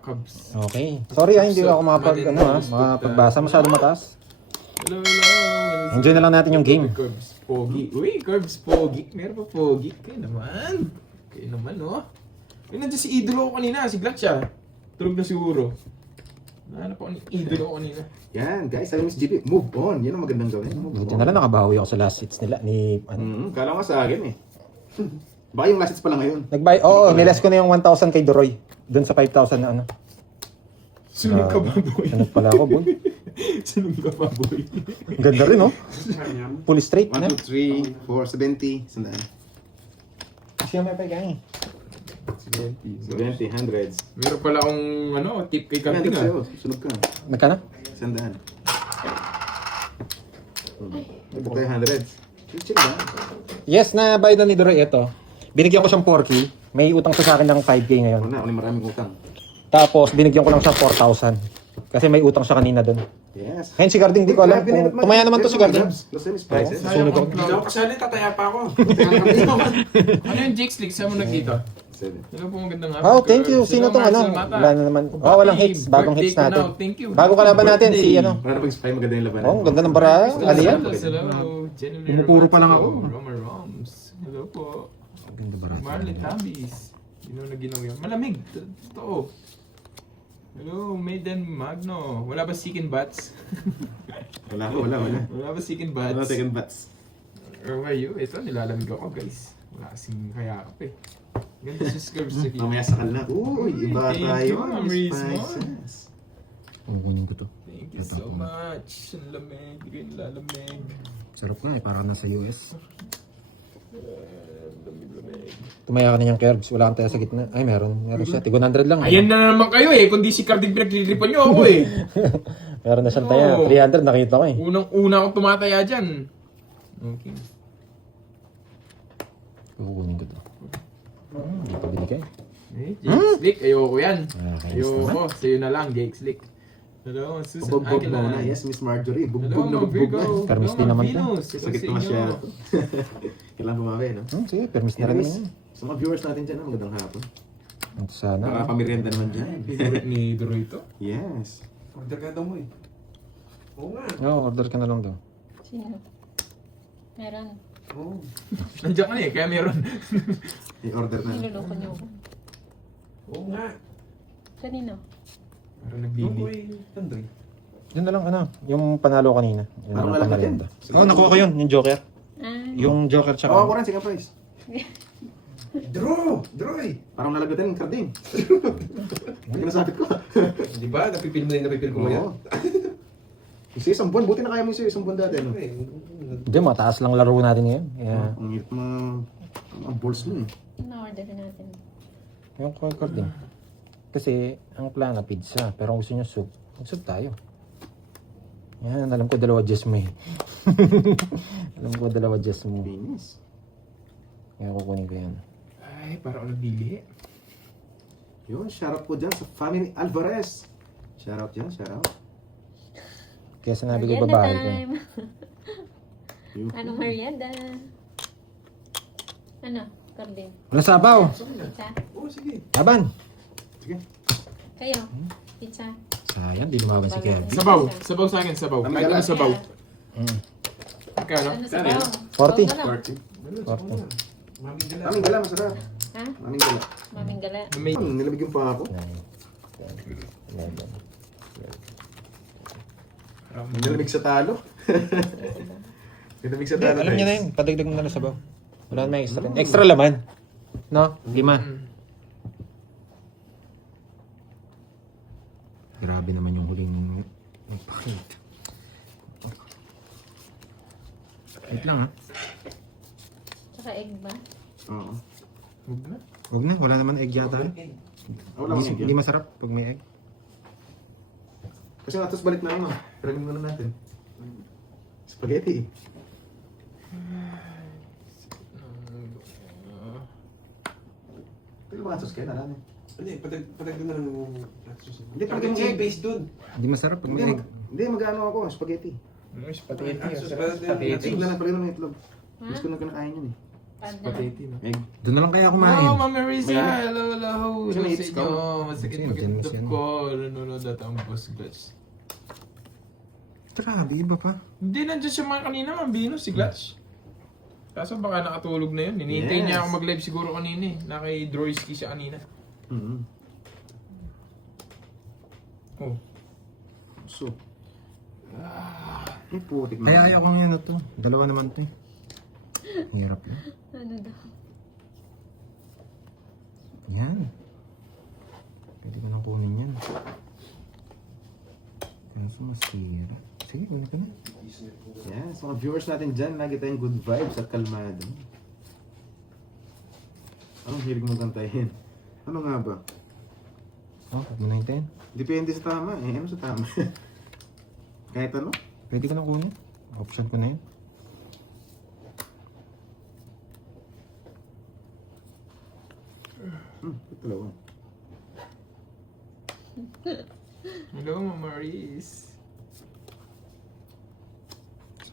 Cubs. Okay. Sorry hindi ako makapagbasa. Masyado mataas. Hello. Enjoy na lang natin yung game. Cubs, Pogi. Uy, Cubs, Pogi. Meron pa Pogi. Kayo naman, no? Uy, nandiyan si idolo ko kanina, si Glatcha. Tulog na siguro. Nahanap ako ni idolo ko kanina. Yan, guys, sabi Miss GP, move on. Yan ang magandang gawin. Buti na lang nakabawi ako sa last hits nila ni Kala ko sa akin eh. Baka yung last hits pa lang ngayon. niles ko na yung 1,000 kay Doroy. Doon sa 5,000 na ano. Sunod ka ba, boy? Sunod pala ako, boy. Sunod ka ba, boy? Ganda rin, oh. Fully straight 1, na. 2, 3, 4, 70, sandaan. Siya may pagkain. 70, hundreds. Meron pala akong tip kay Yan, Karting sa'yo. Sunog ka. Magkano? Sandaan. Ito tayo hundreds. Chill ba? Yes, na bayad na ni Doroy. Ito. Binigyan ko siyang 4K. May utang siya sa akin ng 5K ngayon. Ako na maraming utang. Tapos, binigyan ko lang siya 4,000. Kasi may utang siya kanina doon. Yes. Ngayon si Garding, di ko alam kung tumaya naman to si Garding. Los Angeles prices. Susunod ako. Hindi ako kasali, tataya pa ako. Ano yung Jakes League? Saan mo nakita? 7. Hello po, magandang hapon. Oh, thank you. Sino tong ano? Wala na naman. Oh, walang hits. Bagong hits natin. Thank you. Bago kalaban natin si ano. Para pag spy, maganda yung labanan. Oh, ganda ng bara. Aliyan. Hello. Pumupuro pa lang ako. Roma Roms. Hello po. Ganda bara. Marley Tabis. Ginaw na ginaw yan. Malamig. Totoo. Hello, Maiden Magno. Wala ba Sikin Bats? Wala. Wala ba Sikin Bats? Wala second bats. Or why you? Ito, nilalamig ako guys. Wala kasing kayakap eh. Ganda si Scurbs sa gilid. Mamaya sakal na. Uy, iba Thank tayo. you, Ma'am Riz mo. Spices. Kunin ko to. Thank you so much. Ang lamig. Rin lalamig. Sarap nga eh. Parang nasa US. Lamig. Tumaya ka na niyang Kerbs. Wala kang tayo sa gitna. Ay, meron. Meron siya. Tig 100 lang. Ayan na naman kayo eh. Kundi si Carding pinaglilipan nyo ako eh. Meron na siyang taya. 300 nakita ko eh. Unang-una akong tumataya dyan. Okay. Kukunin ko to. Dito binigay. Eh, Jake Slick. Ayoko yan. Okay, Ayoko. Sa'yo na lang, Jake Slick. Hello, Susan Bugbog Aguilar. muna. Yes, Miss Marjorie. Hello, Bugbog na Ma'am bugbog Virgo. na. Permis din Hello, naman Ma'am to. Venus. Ito Sakit sa pa inyo. masyado. Kailangan bumawi, no? Sige, permis na rin Anyways, naman. sa mga viewers natin dyan, magandang hapon. Sana. Nakapamirienda naman dyan. Favorite ni Dorito. Yes. Order ka daw mo eh. Oo nga. Order ka na lang daw. Sino? Meron. Oo. Nandiyan ka na eh, kaya meron. I-order na. Niloloko niyo ako. Oo nga. Parang Kanino? Doon ko nagbili. eh. Tandoy. Yun na lang, yung panalo kanina. Yun Parang na lang lalaki pamerienda. din. Oo, nakuha ko yun, yung Joker. Ah, Yung Joker tsaka. Oo, ako rin. Sige, price. Draw! Draw eh! Parang nalagatan yung karding. Pinasapit ko. Di ba? Napipil mo na yung napipil ko ngayon. Oo. Kasi isang buwan. Buti na kaya mo yung isang buwan dati. Ano? Hindi, mataas lang laro natin ngayon. Kaya, Ang hirap ang balls mo eh. na-order natin. yung card din. Kasi, ang plana, pizza. Pero kung gusto nyo soup, mag-soup tayo. Yan, alam ko dalawa just mo eh. Alam ko dalawa just mo. Finish. Kaya kukunin ko yan. Ay, parang ako nagbili. Yun, shoutout po dyan sa family Alvarez. Shoutout dyan, shoutout. Kaya sinabi ko Merienda babae ko. time. Yun. Anong merienda? Ano? Karding. Wala sabaw! Pizza? Oo, sige. Laban! Sige. Kayo? Pizza? Sayang, di lumaban si Kevin. Sabaw. Sabaw sa akin, sabaw. Kahit ano sabaw. Mm. Magkano? Ano sa baw? 40. Baw na lang. 40. Kwarto. Maming gala. Maming gala, masarap. Ha? Maming gala. Maming gala. May... Nilabigyan pa ako. 9, 10, 11. Nilamig sa talo. Nilamig sa talo. Alam niya na yun, padagdag mo na lang sabaw. Wala na may extra rin. Extra laman. No? 5. Grabe naman yung huling nagpakit. Wait lang ha. Tsaka egg ba? Oo. Huwag na. Huwag na, wala naman egg yata. Wala akong Hindi masarap pag may egg. Kasi nga, tapos balik na lang. Piramin muna natin. Spaghetti. Pero ba sus kaya na Hindi, patag na lang yung Hindi, patag yung Hindi, egg. base doon. Hindi masarap pag may egg. Hindi, mag-ano ako, spaghetti. Spaghetti. Ah, Spaghetti. Itlog na lang, pala ng itlog. Ha? Gusto ko na kinakain yun eh. Spaghetti, no? Egg. Doon na lang kaya Oh, kumain. Mama Risa, May- hello, hello. Sino Hello sa eats inyo. ka? Masakit Sino, magandap sino? ko. Nanonood at ang boss Glutch. Teka, di ba pa? Hindi, nandiyan siya mga kanina, mambino si Glutch. Kaso baka nakatulog na yun. Ninintay Yes. niya ako mag-live siguro kanina eh. Nakay Droidsky siya kanina. Mm-hmm. Oh. So. Ay, putik na. Kaya ayaw kong yan to. Dalawa naman to eh. Ang hirap yun. Ano daw? Yan. Pwede ko nang kunin yan. Kaso masira. Sige, kunin ko na. Yan, sa mga viewers natin dyan, lagi tayong good vibes at kalmado. Anong hilig mo kantahin? Ano nga ba? Oh, huwag mo na hintayin. Depende sa tama eh. Ano sa tama? Kahit ano? Pwede ko nang kunin. Option ko na yun. Ito lang. Hello, Mama Riz.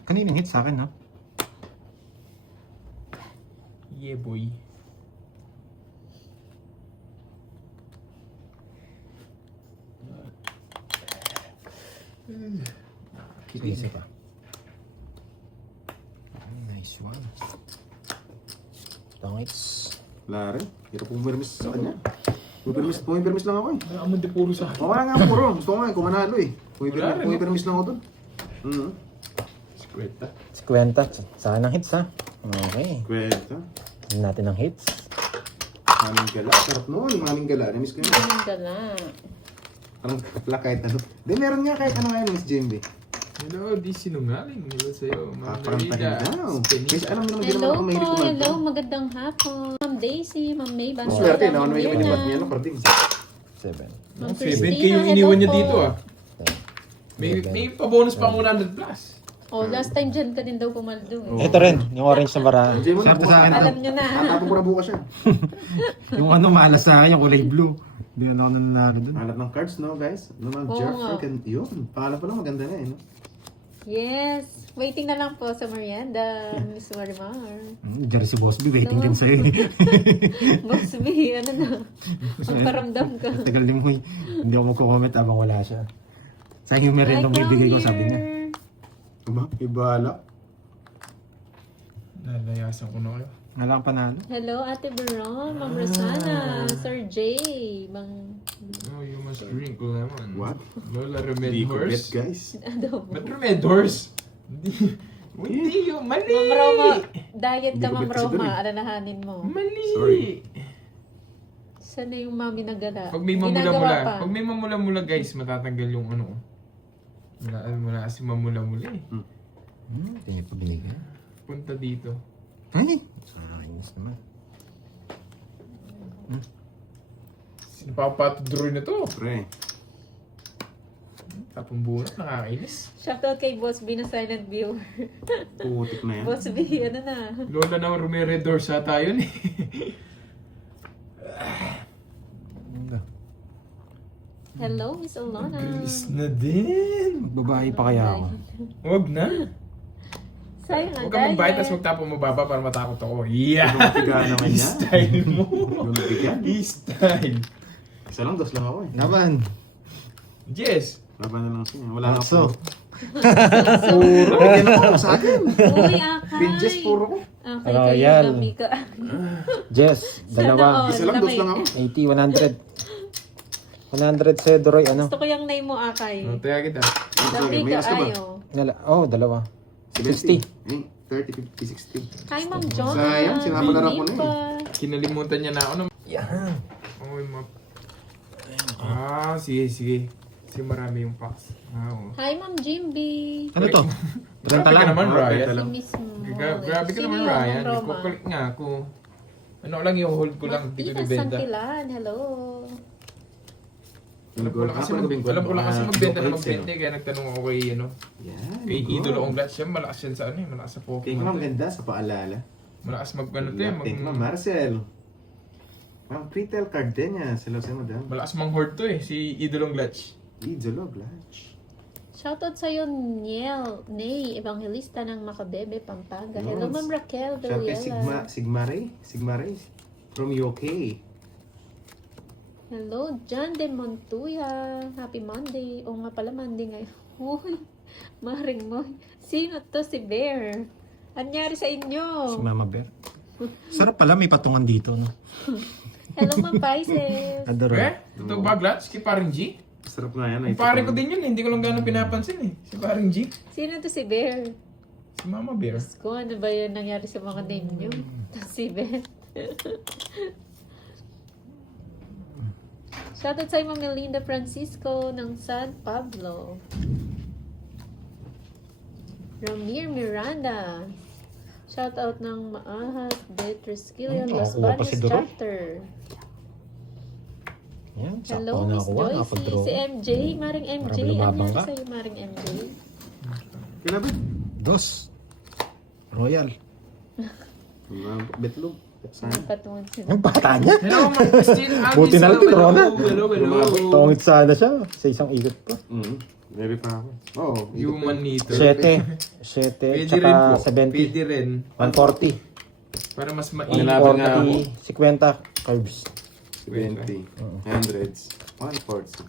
Kaninang hit sa akin ha. Yeah, boy. Isa pa. Nice one. Tangits. Lari. Hirap pumirmis sa kanya. Pumirmis lang ako eh. Nakamon di puro sa akin. O wala nga puro. Gusto ko nga eh, kung manalo eh. Wala rin, no? Pumirmis lang ako dun. Squeta. 50. Sa akin ang hits ha. Okay. Kwenta. Tignan natin ang hits. Maming gala. Sarap noon. Maming gala. Namiss ko yun. Anong gala? Anong kapla kahit ano. Di meron nga kahit ano ngayon, Miss Jimby. Hello, di sinungaling. Hello sa'yo, Mama Kaparantahin Rida. daw. Kasi alam mo naman din Hello naman ako mahilig po, kumanta. hello, magandang hapon. Ma'am Daisy, Ma'am May, Ang swerte na ano yung inibat niya no, Carding. 7. Ma'am 7K Christina, yung hello iniwan niya po. dito ah. May pa-bonus pa 100 plus. Oh, last time dyan ka din daw pumaldo eh. Ito rin, yung orange na bara. Ang Jimmy, Sarap sa akin. Alam nyo na. Tatapon ko na bukas yan. Yung ano maalas sa akin, yung kulay blue. Hindi ano ako nanalo dun. Alat ng cards, no, guys? No, ma'am, Oo Jeffrey, nga. yun. Pangalan pa lang maganda na eh, no? Yes. Waiting na lang po sa merienda, Miss Marimar. Jersey Bosby, waiting din sa'yo. Boss B, ano na? Magparamdam ka. Tagal din mo eh. Hindi ako magko-comment habang wala siya. Sa yung merendong Hi, bibigay ko, come sabi niya. here. Aba, ibala. Lalayasan ko na kayo. Wala kang panalo. Hello, Ate Veron, Ma'am Rosana, Sir J, Mang... Oh, you must drink lemon. What? Lola Hindi Remed ko bet, Horse. guys. Ano? Ba't Remed Horse? Hindi yun. Mali! Ma'am Roma, diet Hindi ka ko Ma'am bet kasi dun Roma, eh. alalahanin mo. Mali! Sorry. Sana yung mami na gala? Pag may Ginagawa mamula-mula, pa. pag may mamula-mula guys, matatanggal yung ano. Wala kasi mamula-mula eh. Hindi pa binigay. Punta dito. Ay! Nakakainis naman. Sinapapatudroy na to. Pre. Tapong bunot, nakakainis. Shoutout kay Boss B na silent viewer. Putik na yan. Boss B, ano na? Lola na Rumeredor sa tayo eh. Hello, Miss Olona. Bilis na din. Magbabae pa kaya ako. Huwag na. Sayang Huwag ka magbayad, tapos magtapong mababa para matakot ako. Yeah! Yung mapiga naman niya. Style mo. Yung mapiga. Style. Isa lang, dos lang ako eh. Laban! Yes. Laban na lang siya. Wala na So, ako. Puro. Yan ako sa akin. Uy, akay. Binges, puro ko. Akay Royal. kayo, kami ka. Jess, Sana dalawa. all. Isa lang, dos lang ako. 80, 100. 100 sa Doroy, ano? Gusto ko yung name mo, Akay. Taya kita. Dami May ka last ka ba? ayo. Dalawa. 70. 30, 50, 60. Hi, Ma'am John. Sayang, sinapalarap mo na eh. Kinalimutan niya na ako ng... Yan. Oh, map. Sige. Kasi marami yung packs. Oo. Hi, Ma'am Jimby. Ano to? Grabe ka lang. naman, Ah, Ryan. benta Si lang. Miss Mo. Grabe ka naman, Ryan. Ikukulik nga ako. Ano lang yung hold ko lang. Hindi ko Martina bibenta. Santilan, hello. Alam ko lang kasi magbenta na magbenta. Kaya nagtanong ako kay, Yan. kay good. idolo kong Glutch. Yan, malakas yan sa ano eh. Malakas sa Tingnan mo, Pokemon. ang ganda sa paalala. Malakas mag-ano to eh. Tingnan mo, Marcel. Ma'am, pre-tell card din niya. Sila sa madam. Malakas mang-horde to eh. Si idolong Glutch. Idolo, Blatch. Shoutout sa'yo, Nay, Evangelista ng Macabebe, Pampanga. Hello, Yes. Ma'am Raquel Siyempre, Villela. Sigma Ray from UK. Hello, John de Montuya. Happy Monday. O nga pala, Monday ngayon. Uy, maring mo. Sino to si Bear? Anyari sa Si inyo? Mama Bear. Sarap pala, may patungan dito, no? Hello, Ma'am Pisces. Adoro. Totoo ba, Glats? Kay paring G? Sarap nga yan. Yung pare ko din yun, hindi ko lang gano'ng pinapansin eh. Si paring G. Sino to si Bear? Si Mama Bear. Kung ano ba yan nangyari sa mga name nyo? To si Bear. Shoutout sa Ma'am Melinda Francisco ng San Pablo. Ramir Miranda. Shoutout ng Maahas de Trisquillian Los Nakakuha pa Baños si Doro. chapter. Yan, sakto Hello, na Miss ako. Nakapag-draw. Joycey. Si MJ, Maring MJ. Marami Ano lumabang yan ka? sa'yo, Maring MJ? Kailan? Dos. Royal. Betlog. Sana. Patungan sila. Yung bata niya. Hello, Ma'am Christine Alvis. Buti na lang, Hello, Ronald. hello, hello. Tungit sana siya sa isang ikot pa. Very pa ako. Oo. Human meter. 7. Pwede Tsaka rin po. 70. Pwede rin. 140. Para mas Wala. mainit. Laban nga ako. 40. 50 carbs. 20. Hundreds. 140.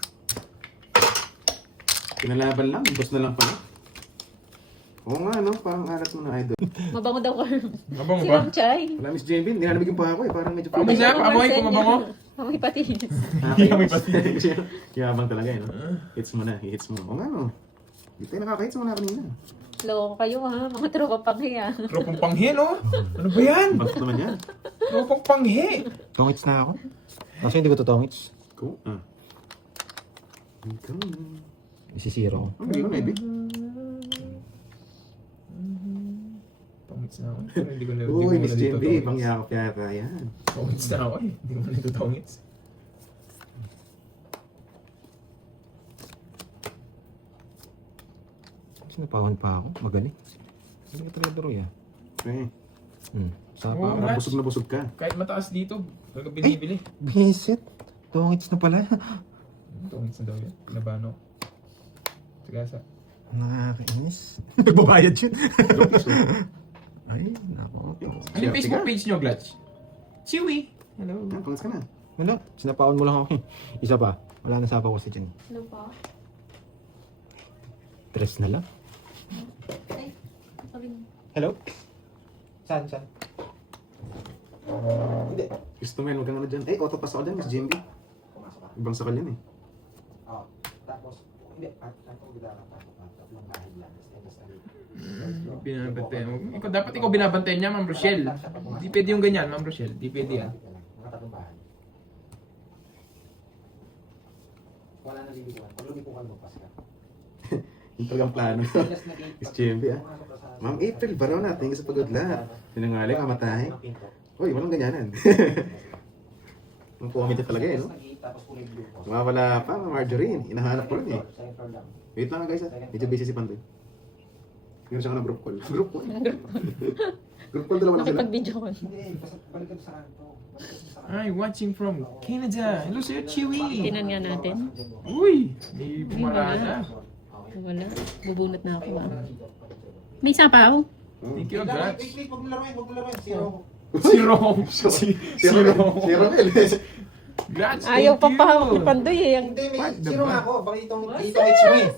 Pinalaban lang. Boss na lang pala. Oo nga, no? Parang alat mo na, idol. Mabango daw, Carm. Mabango Si ba? Ma'am Chay. Wala, Miss JB. Hindi na nabigyan pa ako eh. Parang medyo Amoy siya? Amoy ko mabango? Amoy patinis. Amoy pati. Yabang talaga eh, no? Hits mo na. Hits mo. Oo nga, no? Hindi tayo nakaka-hits mo na kanina. Loko kayo ha, mga tropa panghiya. Tropang panghe, no? Ano ba yan? Bakit naman yan? Tropang panghe. Tungits na ako. Kasi hindi ko to tungits. Cool. Ikaw na. Isisiro ko. Hindi ko, maybe. Tongits na ako. Pero hindi ko na Uy, Miss dito JB. tongits. Pangyakap yata yan. Tongits na ako eh. Hindi ko na dito tongits. Sinapawan pa ako. Magaling. Hindi ka talaga daro yan. Okay. Sapa Oo. ako. Parang busog na busog ka. Kahit mataas dito, talaga binibili. Bisit. Tungits na pala. Tongits na daw yan. Pinabano. Sagasa. Nakakainis. Nagbabayad yun. Ay, nako. Ano yung Facebook page nyo, Glutch? Chewy! Hello. Yan, pangas ka na. Wala. Sinapawan mo lang ako. Isa pa. Wala na sapa ko sa dyan. Ano pa? Tres na lang. Ay, sabi mo. Hello? Saan? Hindi. Gusto mo yan, huwag kang ano dyan. Eh, auto pass ako dyan, Miss JB. Ibang sakal yan eh. Tapos, hindi. Ako Binabantay mo. Dapat ikaw binabantay niya, Ma'am Rochelle. Di pwede yung ganyan, Ma'am Rochelle. Di pwede yan. Wala na lilikuan. Pag lumikukan mo, pas ka. Yung talagang plano. Miss JB ah. Ma'am April, baraw na. Thank you sa pagod lahat. Pinangali, kamatahin. Uy, walang ganyanan. Ang comedy talaga eh, no? Wala pa, Ma'am Marjorie. Inahanap ko rin eh. Wait lang guys ah. Medyo busy si Pandoy. Meron siya ka na group call. Group call? Group call dalawa lang sila. Nakipag-video ko. Ay, watching from Canada. Hello sa'yo, Chewy. Tinan nga natin. Uy! May pumarada. Wala. Bubunot na ako ah. May sapaw? Thank you, Glutch. Wag mo laruin. Zero. Si Rom. Si Rom. Si Romel. Glutch, Ayaw thank pa you. pa ni Pandoy eh. Hindi, may What the zero fuck? na ako. Baka itongits mo eh.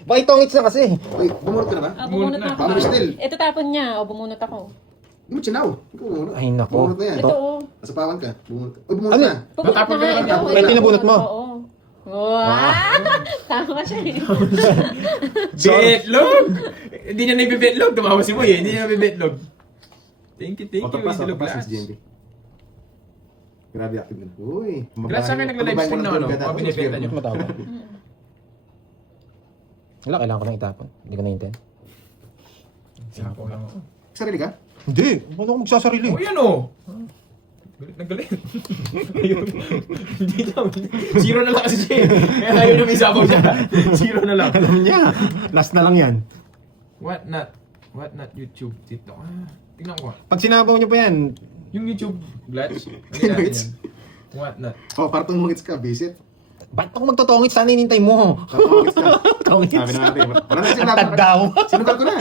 Baka itongits na kasi. Uy, bumunot ka na ba? Bumunot na ako. Paano still? Ito tapon niya. O, bumunot ako. Hindi mo chinaw. Ikaw bumunot. Ay, nako. Bumunot na yan. Ito o. Nasa pawan ka. Bumunot ka. Uy, bumunot Ano? na. Bumunot Matapon na ka nga. na, Ito. Ito yung nabunot mo? Oo. Wow! Tama siya eh. Betlog! Hindi niya nabibetlog. Tumawa si Moy eh. Hindi niya nabibetlog. Thank you, thank you. Autopass, Hello, autopass, Miss Glutch. JB. Grabe active na. Uy. Glutch, sa akin nagla-live stream na ano? O, binibenta niyo. Matawa. Wala, kailangan ko nang itapon. Hindi ko na-intend. Sapo lang ako. Sarili ka? Hindi. Paano ako magsasarili? Oh, yan o! Galit na galit. Ayun. Hindi daw. Zero na lang kasi siya eh. Kaya ayaw na may sabaw siya. Zero na lang. Alam niya. Last na lang yan. What not? What not YouTube? Tito. Tingnan ko. Pag sinabaw niyo pa yan, Yung YouTube, Glutch. Ano natin yan? What not? Oh, para tumungits ka. Visit. Ba't ako magtotongit? Sana inintay mo. Tatawagis ka. Tongit. Sabi na natin. Wala na Ang sinabi. tanda mo. Sinugal ko na.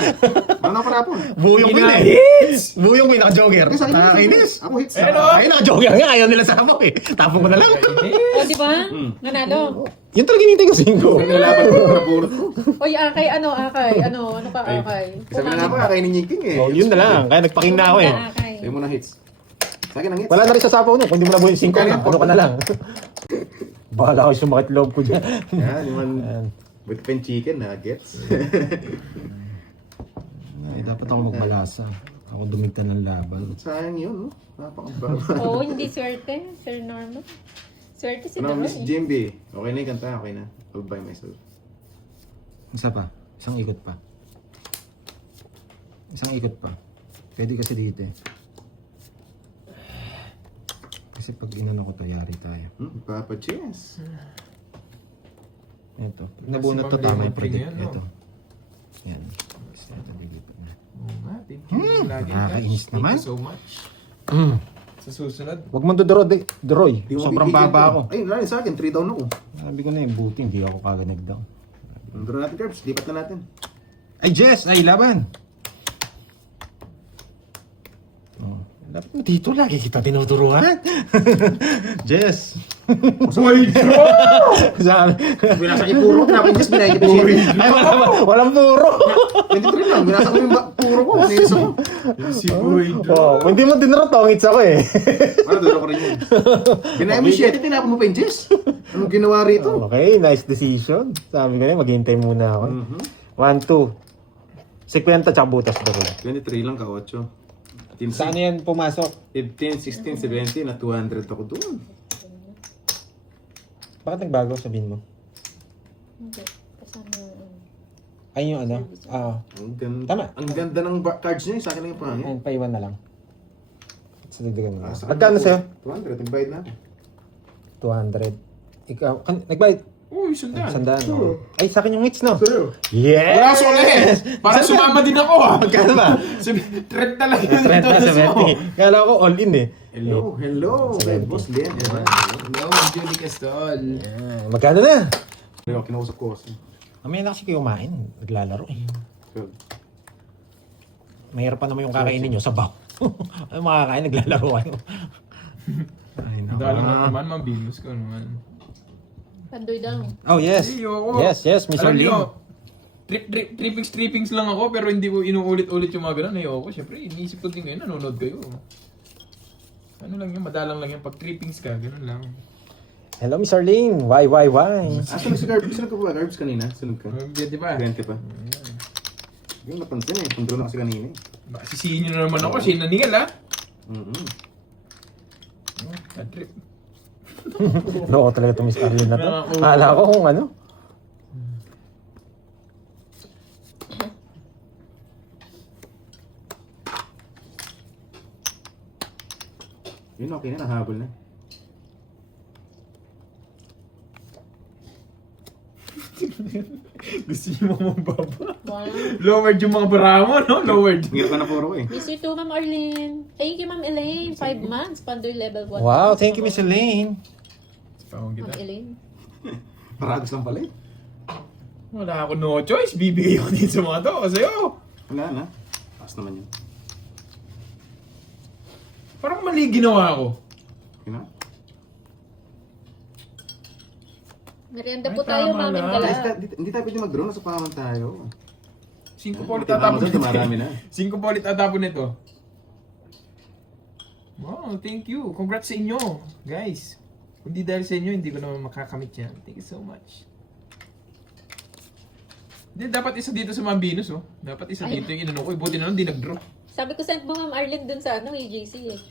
Wala na parapon. Buyong ko na eh. Hits! Buyong ko yung naka-jogger. Kasi sa akin, Nakakainis. Ako hits. Ano? Ay, naka-jogger nga. Ayaw nila sa habak eh. Tapong ko na lang. O, di ba? Nanalo. Yun talaga hinintay ko 5. Nilalaban ko. Napurot ko. Oy, Akay, ano ka, Akay? Sabi na nga po, kakainin niya yung king eh. Oh, yun na lang. Kaya nagpaking na ako eh. Akay. Ayaw mo na hits. Sa akin ang hits. Wala na rin sa sapaw niya. Kung di mo na buhay 5 na. Ano ka na lang. Bahala ko sumakit loob ko dyan. Yan, yung Ayan. with pen chicken nuggets. Ay, dapat ako magmalasa. Ako dumigtan ng laban. Sayang yun, no? Napakababa. Oo, hindi swerte, Sir Norman. Swerte si Ano, Doroy. Miss JMB? Okay na yung kanta, okay na. All by myself. Isa pa. Isang ikot pa. Isang ikot pa. Pwede kasi dito eh. Kasi pag inano ko to, yari tayo. Papa Chess. Ito. Nabunot to, tama yung predict. Yan, no? Ito. Yan. Basta ito, bigipin na. Oo nga, thank you. Lagi nakakainis Thank naman. you so much. Sa susunod. Huwag mo Doroy. Sobrang baba ako. Ay, wala sa akin. 3 down ako. Sabi ko na yung buti, hindi ako kagad nag-down. Draw natin, Curbs. Lipat na natin. Ay, Jess! Ay, laban! Oh, dapat mo dito lagi kita tinuturuan. Jess! Boy, Sabi, Binasa ko yung puro. Tinapin just binayad ko siya. ay, walang puro! 23 lang. Binasa ko yung puro ko. Nainis ako. si Boy. Oh, hindi mo dinarotongits ako eh. Ano, doon ako rin yun. Binayad mo 7, tinapin mo pa yung Jess. Anong ginawa rito? Okay, nice decision. Sabi ko na, maghihintay muna ako. 1, 2. 50 tsaka butas Doroy. 23 lang ka, 8. Saan yan pumasok? 15, 16, 17, na 200 ako doon. Bakit nagbago sabihin mo? Hindi. Kasama yung Ay, yung ano? Ang ganda. Tama. Ang ganda ng cards niya. Sa akin lang yung pangit. Ayun, paiwan na lang. Sa dagdagan mo. Ah, sa Magkano akin sa'yo? 200. Nagbayad na ako. 200. Ikaw, nagbayad? Uy, sundan. Sandaan, no? Ay, sa akin yung hits, no? Sa'yo. Yes! Braso na eh. Para sumama din ako ah. Magkano ba? Threat talaga yung 30 tonos mo. 70. Kala ko all in eh. Hello, hello. Red Boss Len. Hello, Julie Castol. Ah, magkano na? Ano, kinausap ko kasi. Mamaya na kasi kayo kumain. Naglalaro eh. Mahirap pa naman yung kakainin nyo. Sabaw. Ano makakain? Naglalaro kayo. Ay, Hindi alam mo naman, mabinus ko naman. Pandoy daw. Oh, yes. Ayoko. Yes, Mr. Alam Lim. niyo, trippings lang ako pero hindi ko inuulit-ulit yung mga ganun. Ayoko. Siyempre, iniisip ko din ngayon, nanonood kayo. Ano lang yun, madalang lang yan. Pag trippings ka, ganun lang. Hello, Mr. Ling. Why? Sunod si Garbs. Sunod ko ba? Garbs kanina? Sunod ka? Di ba? 20 pa. Yung napansin eh. Control na kasi kanina eh. Sisihin nyo na naman ako, sinaningal ha? Bad trip. Loko talaga itong Miss Arlene na to. Nakakaupo. Akala ko kung ano. Yun, okay na. Nahabol na. Gusto nyo mga mababa. Wow. Lowered yung mga bara mo, no? Lowered. Hirap ka na puro ko eh. Miss you too, Ma'am Arlene. Thank you, Ma'am Elaine. 5 months. Pandoy level 1. Wow, thank you, Miss Elaine. Pawang kita. Ma'am Elaine. Parados lang pala eh. Wala ako no choice. Bibigay ko din sa mga to. Sa'yo. Wala na. Taas naman yun. Parang mali ginawa ko. Okay na? Merienda Ay, po tayo, tama Ma'am na. Gala. Hindi tayo pwede mag-draw. Nasa pangaman tayo. 5 pa ulit Tingnan mo tatapon doon, dumarami na. 5 pa ulit tatapon nito. Wow, thank you. Congrats sa inyo, guys. Hindi dahil sa inyo, hindi ko naman makakamit yan. Thank you so much. Hindi, dapat isa dito sa Mambinos, oh. Dapat isa Ay. dito yung inano ko. Buti na lang, di nag-draw. Sabi ko send mo, Ma'am Arlene, dun sa AJC eh.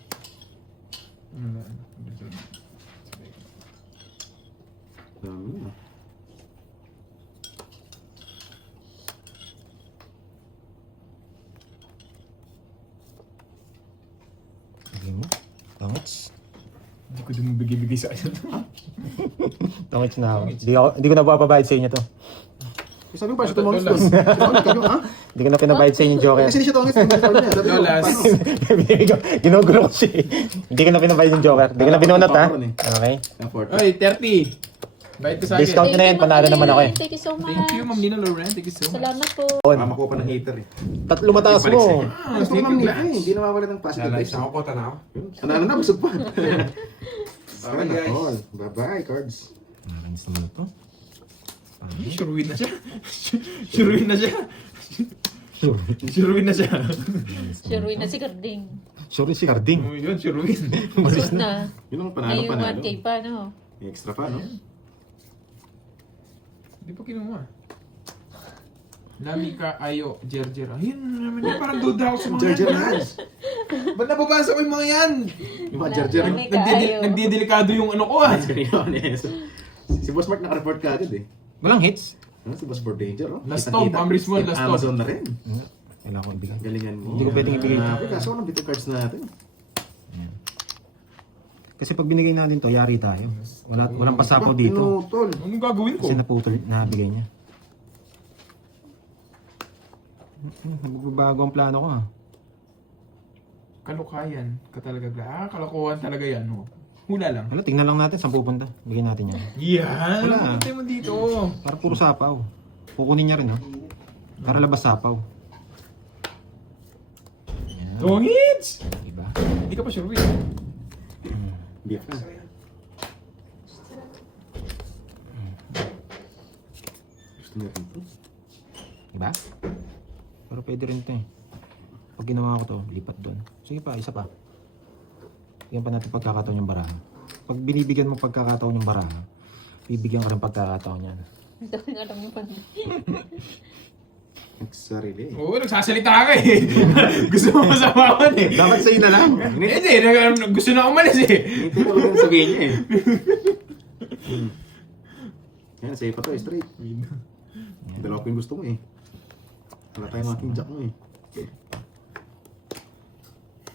Dami na. Sige mo. Tongits. Hindi ko din mabigay-bigay sa kanya. Tongits na ako. Hindi ko na papabayad sa inyo to. Sabi ko pa siya tumawag doon. Tumawag kayo, ha? Hindi ko na pinabayad sa inyo yung joker. Kasi siya tumawag sa mga Lolas. Ginugulo ko siya. Hindi ko na pinabayad yung joker. Hindi ko na binunot ha. Okay. Ang 40. Oy, 30. Bayad ko sa akin. Discount na yan, panalo Ma'am naman ako eh. Lynn. Thank you so much. Thank you, Ma'am Lina Lauren. Thank you so much. Salamat po. Mama ko pa ng hater eh. Tatlo mataas mo. Ah, Gusto ko thank Ma'am you, Nina eh. Hindi nawawala ng positive Dala, vibes. isang ko tanaw. Panalo na, busog pa. Bye guys. Bye-bye, cards. Nakakainis naman ito. Sure win na siya. Sure win na siya. Sure win na siya. Sure win na si Garding. Sorry si Carding. Oh, yun, sure win. Masud na. Yun ang Ay, panalo. 1K pa, no? May extra pa, no? Hindi pa kinuha. Lamika Ayo, Jerjer. Ayun naman yun, parang duda ako sa mga Jerjer yan. hands. Ba't nababasa ko yung mga yan? Yung mga Jerjer. Lamika Ayo. Nagdidelikado yung ano ko ah. Si Boss Mark naka-report ka agad eh. Walang hits. Ano si Boss Board Danger, oh? Last Kitang-kita. stop, Amris One, last stop. Amazon na rin. Kailangan ko ibigay. Galingan mo. Hindi ko pwedeng ibigay. Grabe, kaso walang bitaw cards natin. Kasi pag binigay natin to, yari tayo. Walang pasapaw Ba, dito. pinutol. Anong gagawin ko? Kasi naputol, nabigay niya. Nagbabago ang plano ko ha. Kalukayan ka talaga. Kalokohan talaga yan. Oh. Hula lang. Wala, tingnan lang natin saan pupunta. Bigyan natin yan. Yan! Wala. Ano mo dito? Para puro sapaw. Kukunin niya rin ha. Para labas sapaw. Yan. Dongits! Diba? Hindi ka pa sure win. Biyak ka. Gusto niya rin ito. Diba? Pero pwede rin ito eh. Pag ginawa ko to, lipat doon. Sige pa, isa pa. Bigyan pa natin pagkakataon yung baraha. Pag binibigyan mo pagkakataon yung baraha, bibigyan ka rin pagkakataon yan. Ito ang alam niyo pa. Nagsarili eh. Oo, nagsasalita ka eh. Gusto mo masamahan eh. Dapat sa'yo na lang. Hindi, gusto na umalis eh. Hindi ko lang sabihin niya eh. Yan, sa'yo pa to eh, straight. Dalawa ko yung gusto mo eh. Wala tayong aking jack mo eh.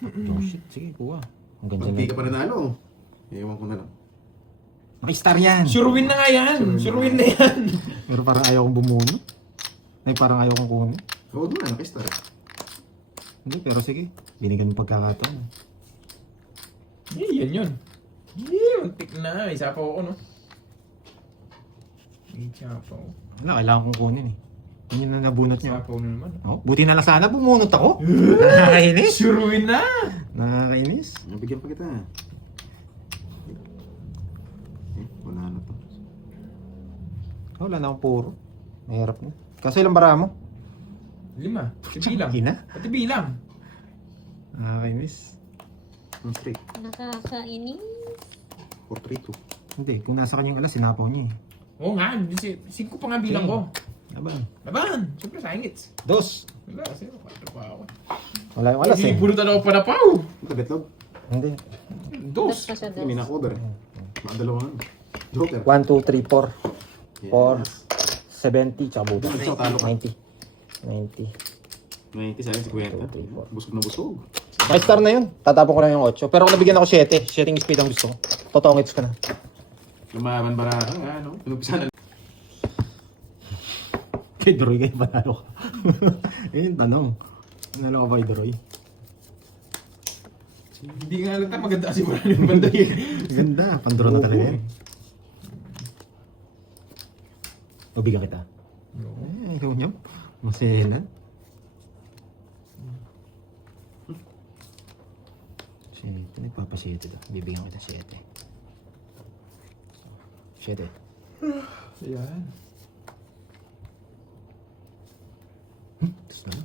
Oh shit, sige, kuha. Ang ganda Pag di ka nga. pa nanalo, ewan ko na lang. Nakistar yan! Sure win na nga yan. Sure win na yan. Pero parang ayaw kong bumuno. Ay, parang ayaw kong kunin. Oo na, nakistar. Hindi, pero sige. Binigyan mo pagkakataon. Yan yun. Muntik na. Isa pa ako, no? Isa pa ako. Wala, kailangan kong kunin eh. Yun yung nabunot Isa niyo. pa ako na naman. Oh, buti na lang sana bumunot ako. Nakakainis. Sure win na. Nakakainis. Bigyan pa kita. Wala na to. Wala na akong puro. Mahirap na. Kaso ilang bara mo? 5. Pati bilang. Ina. Pati bilang. Nakakainis. Ang straight. Nakakainis. 4-3-2. Hindi, kung nasa kanyang alas, sinapaw niya eh. Oo nga. 5 pa nga bilang ko. Laban. Laban. Siyempre sa hingits. Dos. Wala. Kasi 4 pa ako. Wala yung alas Hindi eh. pulutan ako pa na pao. Ito, betlog. Hindi. Dos 2. pa siya, Hindi, may dos. na-cover eh. Mga dalawa nga. Joker. 1, 2, 3, 4. Yes. 70, tsaka buto. Ito, talo ka. 90. 90. 90 sa akin, 50. Busog na busog. Nakistar na yun. Tatapon ko lang yung 8. Pero kung nabigyan ako 7, 7 yung speed ang gusto ko. Totongits ko na. Lumaban bara ka nga, no? Inumpisa na. Kay Droy kayo panalo ka. Yun yung tanong. Panalo ka ba kay Droy? Hindi nga lang tayo maganda kasi wala yung banda yun. Ganda. Pandro na talaga yan. Mabigyan kita. Eh, ikaw niyo. Masena. Siyete. Nagpapasiyete to. Bibigyan kita 7. 7. Ayan. Tapos na.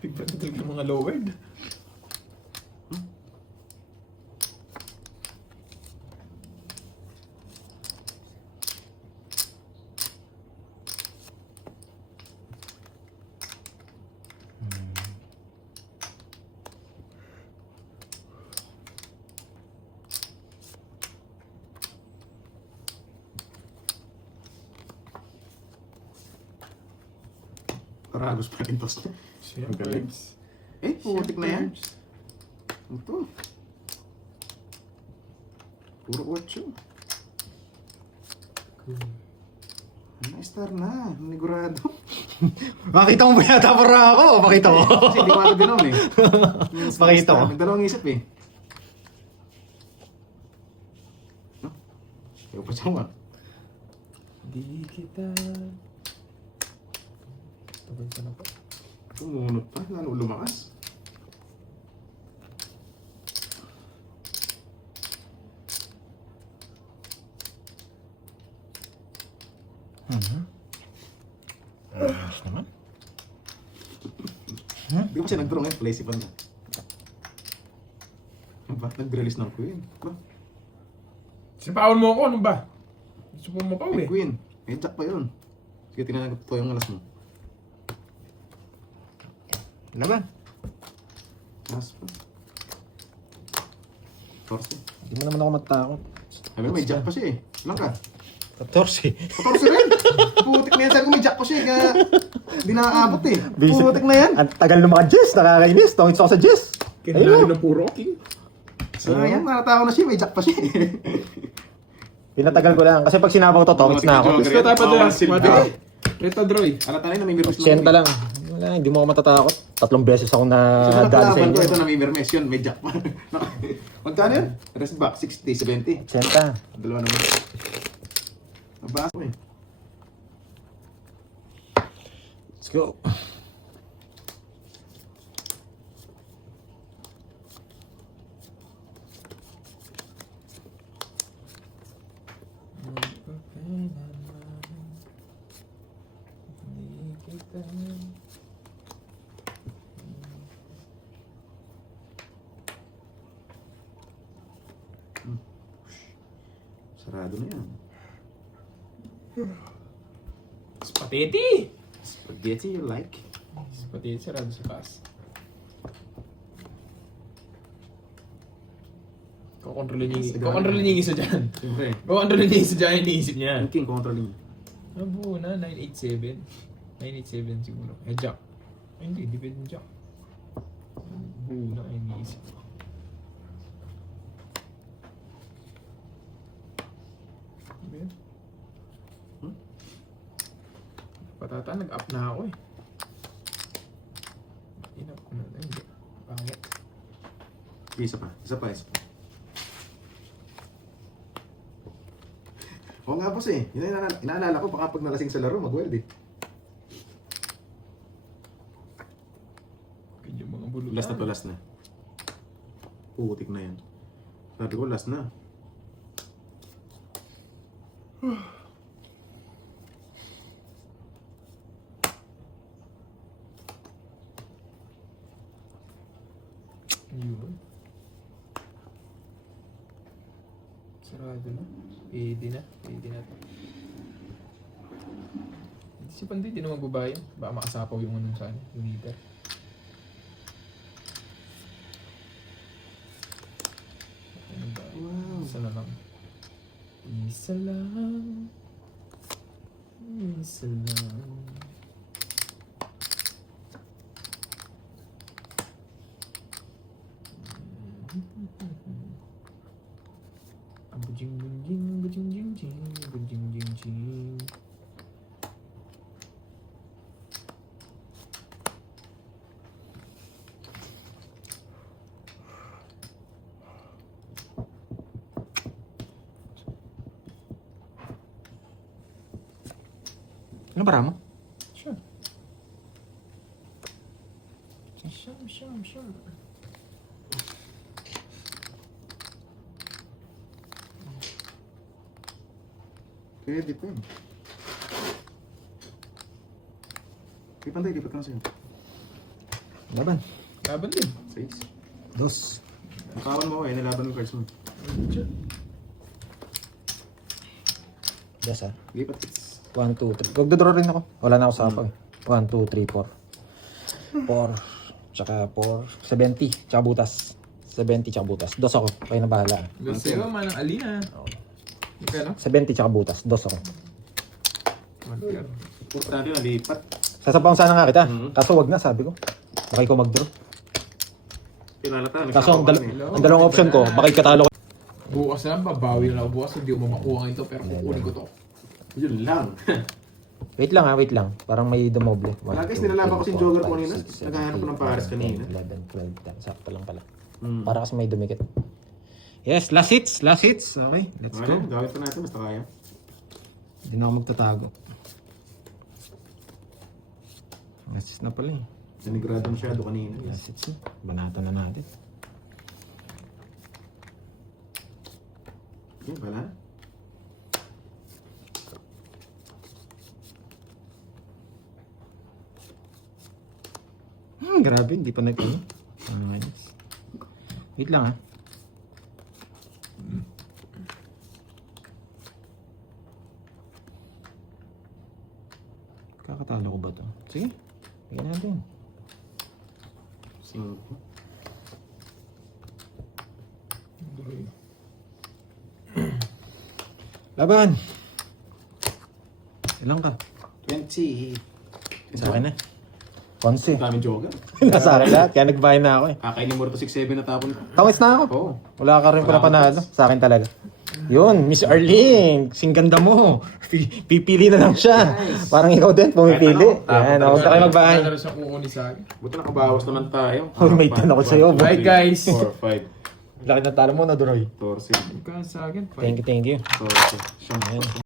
Tignan na talaga mga lowered. Karagos pa rin to. Ang galing. Eh, putik na yan. Ito. Puro 8. Na-star na. Nigurado. Makita mo ba yata para ako? Makita mo. Kasi hindi ko ata ganoon eh. Pakita ko. Dalawang isip eh. No? Ayaw pa siya Hindi kita. Tagal ka na pa. Tumunod pa, lalo lumakas. Ayos naman. Di ba siya nag-draw ngayon? Play si Panda. Ba? Nag-release ng Queen. Ba? Sinapawan mo ako, ano ba? Gusto mo mapaw May eh. Queen. May Jack pa yun. Sige, tingnan ko yung alas mo. Laban. Alas pa. 14. Hindi mo naman ako matakot. Sabi mo, may Jack pa siya eh. Ilang ka? 14. 14 rin! Putik na yan. Sabi ko, may Jack pa siya eh. Kaya hindi nakakaabot eh. Putik na yan. Ang tagal ng mga Jess. Nakakainis. Tungit ako sa Jess. Kailangan ng puro king. So, ayan, nakatawa na siya. May Jack pa siya eh. Pinatagal ko lang. Kasi pag sinabaw to, tungit na ako. Gusto tayo pa doon. Silva. Reta Droy. Alata na yun, namimirmes 80 lang. Wala, hindi mo ako matatakot. 3 beses ako na So, dali sa nakalaban ko inyo. ito, namimirmes yun. May Jack pa. Magkano yun? Rest back, 60, 70. 80. Dalawa naman. Mabasa ko eh. Let's go. Sarado na yan. Spaghetti! Spaghetti you like? Spaghetti, sarado sa pass. Kukontrolin yung isa dyan. Siyempre. Kukontrolin yung isa dyan, iniisip niya. Yung king controlling. Nabuo na, 987. 987 siguro. Eh, Jack. Ay, hindi pwede yung Jack. Buo na, iniisip. Ano yun? Patata, nag-up na ako eh. In-up ko na. Ay, hindi. Pangit. Isa pa. Oo nga boss eh. Yun ang inaalala ko baka pag nalasing sa laro, mag-weld eh. Yung mga bulutan. Last na to, last na. Putik na yan. Sabi ko, last na. Yun. Sarado na. Pwede na to. Si Panday, di na magbabayan. Baka makasapaw yung anong sana, yung meter. Ano ba? Wow. Isa na lang. Isa lang. Isa lang. Bujing bujing bujing jing jing bujing jing jing. Ano para mo? Sure. Sure. Pwede pa yun. Kaya Panday, lipat ka na sa'yo. Laban. Laban din. 6. 2. Nakawan mo eh, nilaban mo cards mo. Yes, ah. Lipat. 1, 2, 3. Magdodraw rin ako. Wala na ako sa apaw eh. 1, 2, 3, 4. 4. Tsaka 4. 70. Tsaka butas. 70 tsaka butas. 2 ako. Kayo na bahala. Gusto ko manang Alina. Kano? 70 tsaka butas. 2 ako. Importante na lipat. Sasapawan sana nga kita. Mhm. Kaso wag na, sabi ko. Baka ikaw mag-draw. Pinalata. Kaso ang dalawang option ko, baka ikatalo ko. Bukas na lang, babawi na ako bukas. Hindi ko mamakuha ito, pero kukunin ko to. Yun lang. Wait lang ha, wait lang. Parang may dumoble. Wala, guys, nilalaban ko si Jogger ko kanina. Naghahanap ko ng pares kanina. 11, 12, sakto lang pala. Hmm. Para kasi may dumikit. Yes, last hits. Okay, let's Okay, go. gawin pa natin, basta kaya. Hindi Hindi na ako magtatago. Assist na pala eh. Sinigurado masyado kanina. Assist na. Banata na natin. Yun pala. Grabe, hindi pa nag-ano. Ayos. Wait lang ah. Kakatalo ko ba to? Sige. Tingnan natin. 5. Laban! Ilang ka? 20. Sa akin na. 11. Daming joker. Nasa akin lahat, kaya nagbayad na ako eh. Kakainin mo rin to 6-7 na tapon. Tawis na ako. Oo. Wala ka rin pala Wala ka panalo. Sa akin talaga. Yun, Miss Arling. Sing ganda mo. Pipili na lang siya. Parang ikaw din, pumipili. Kahit Yan, ano, huwag na kayo magbahay. Wala siya kukunin sa akin. Buti nakabawas naman tayo. Uy, may tanong ako sa'yo. Bye, guys. 4, 5. Laki ng talo mo na, Duroy. 14. Ikaw sa akin. Thank you, thank you. 14. Siyam.